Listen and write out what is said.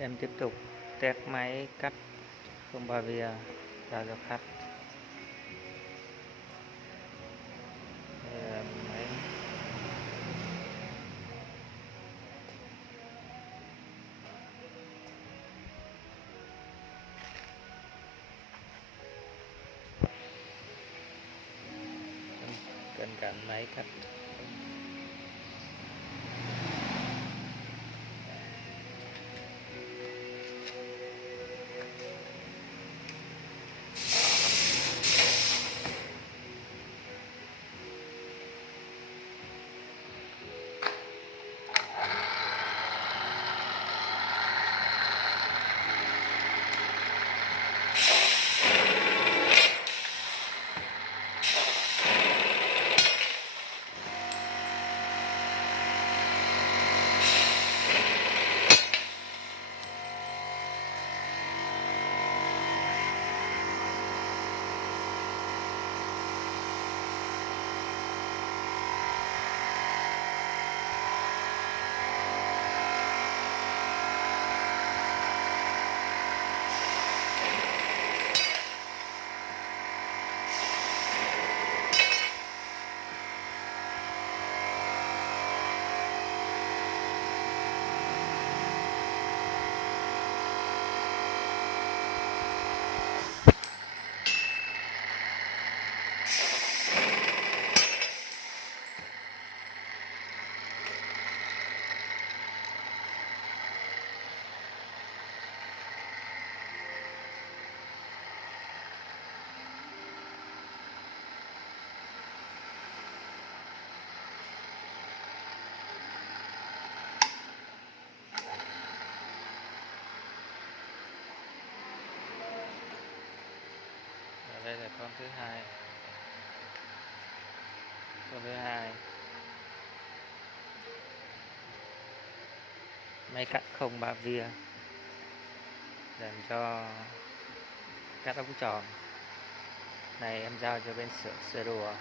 Em tiếp tục test máy cắt không bao bia ra cho khách. Máy cận cảnh máy cắt. Đây là con thứ hai. Con thứ hai máy cắt không ba via dành cho cắt ống tròn. Này em giao cho bên xưởng sơ đồ